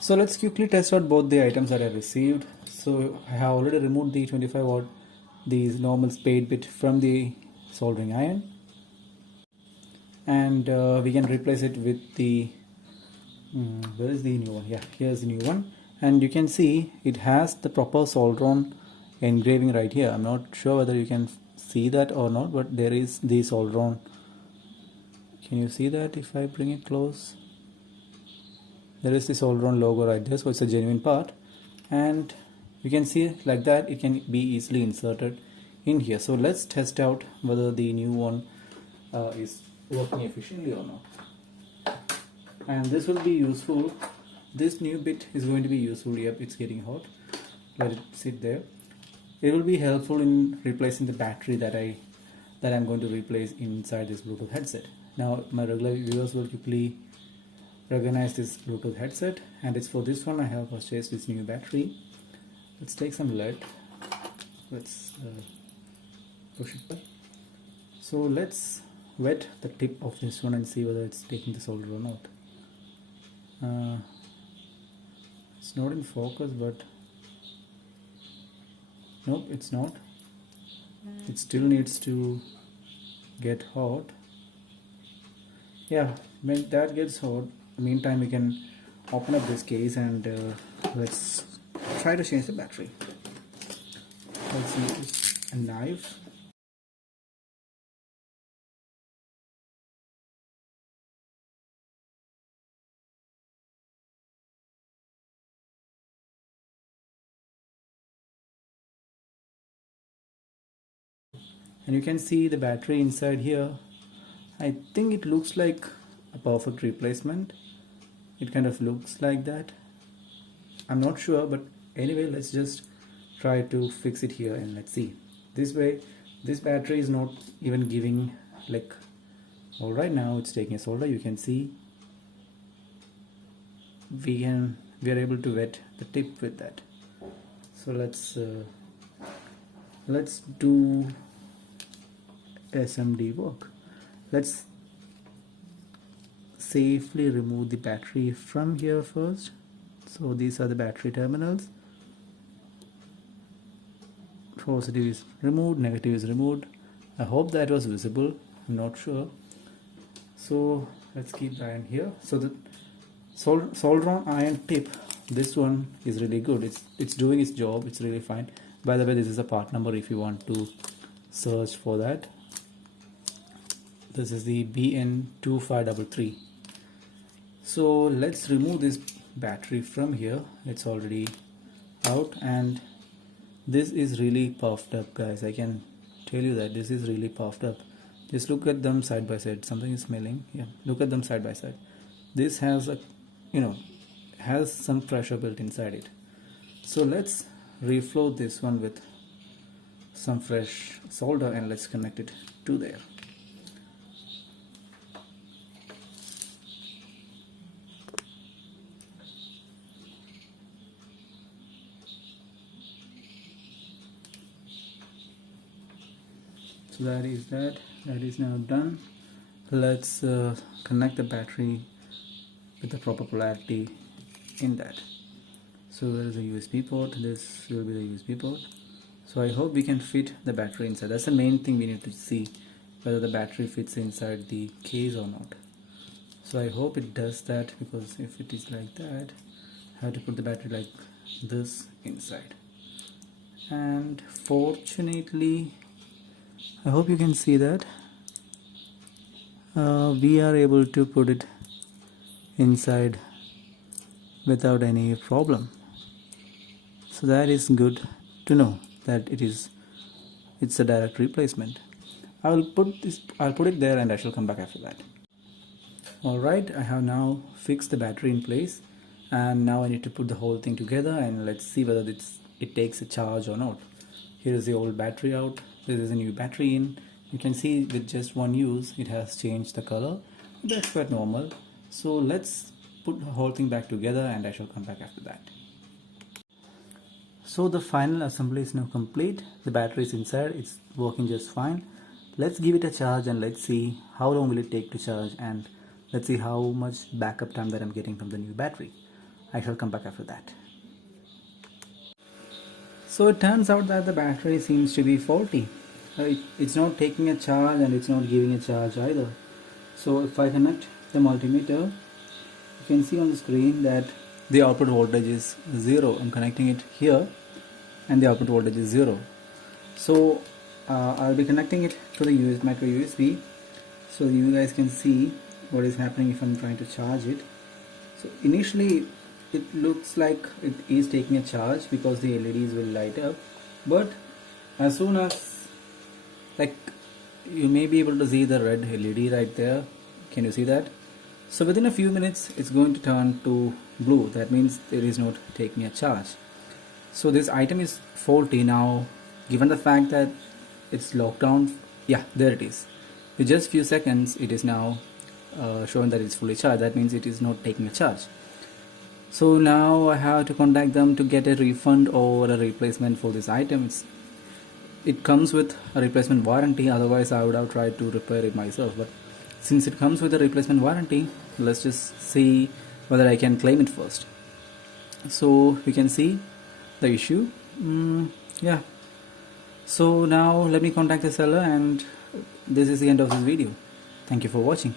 So let's quickly test out both the items that I received. So I have already removed the 25 watt, the normal spade bit from the soldering iron, and we can replace it with the where is the new one? Yeah, here's the new one, and you can see it has the proper Soldron engraving right here. I'm not sure whether you can see that or not, but there is the Soldron. Can you see that if I bring it close? There is the Soldron logo right there, so it's a genuine part, and you can see like that it can be easily inserted in here. So let's test out whether the new one is working efficiently or not. And this will be useful. This new bit is going to be useful. Yep, it's getting hot. Let it sit there. It will be helpful in replacing the battery that I'm going to replace inside this Bluetooth headset. Now my regular viewers will quickly recognize this Bluetooth headset, and it's for this one I have purchased this new battery. Let's take some lead. Let's push it back. So let's wet the tip of this one and see whether it's taking the solder or not. It's not in focus, but nope, it's not. It still needs to get hot. Yeah, when that gets hot, meantime we can open up this case and let's try to change the battery. Let's use a knife. And you can see the battery inside here. I think it looks like a perfect replacement. It kind of looks like that. I'm not sure, but anyway, let's just try to fix it here and let's see. This way, this battery is not even giving like, all right, now it's taking a solder. You can see we are able to wet the tip with that. So let's do SMD work. Let's safely remove the battery from here first. So these are the battery terminals. Positive is removed, negative is removed. I hope that was visible. I'm not sure. So let's keep the iron here. So the Soldron iron tip, this one is really good. It's doing its job. It's really fine. By the way, this is a part number if you want to search for that. This is the BN25N3. So let's remove this battery from here. It's already out, and this is really puffed up, guys. I can tell you that this is really puffed up. Just look at them side by side. Something is smelling. Yeah, look at them side by side. This has a, has some pressure built inside it. So let's reflow this one with some fresh solder and let's connect it to there. So that is now done. Let's connect the battery with the proper polarity in that. So there is a USB port. This will be the USB port. So I hope we can fit the battery inside. That's the main thing we need to see, whether the battery fits inside the case or not. So I hope it does that, because if it is like that, I have to put the battery like this inside. And fortunately, I hope you can see that we are able to put it inside without any problem. So that is good to know that it's a direct replacement. I'll put it there and I shall come back after that. Alright, I have now fixed the battery in place, and now I need to put the whole thing together and let's see whether it takes a charge or not. Here is the old battery out. There is a new battery in. You can see with just one use it has changed the color. That's quite normal. So let's put the whole thing back together and I shall come back after that. So the final assembly is now complete. The battery is inside. It's working just fine. Let's give it a charge and let's see how long will it take to charge, and let's see how much backup time that I'm getting from the new battery. I shall come back after that. So it turns out that the battery seems to be faulty. It's not taking a charge and it's not giving a charge either. So if I connect the multimeter, you can see on the screen that the output voltage is 0. I'm connecting it here and the output voltage is 0. So I'll be connecting it to the micro USB so you guys can see what is happening if I'm trying to charge it. So initially it looks like it is taking a charge because the LEDs will light up, but as soon as, like, you may be able to see the red LED right there. Can you see that? So within a few minutes it's going to turn to blue. That means it is not taking a charge. So this item is faulty. Now, given the fact that it's locked down, yeah, there it is. With just few seconds it is now showing that it's fully charged. That means it is not taking a charge. So now I have to contact them to get a refund or a replacement for this item. It comes with a replacement warranty, otherwise I would have tried to repair it myself. But since it comes with a replacement warranty, let's just see whether I can claim it first. So you can see the issue. Yeah. So now let me contact the seller, and this is the end of this video. Thank you for watching.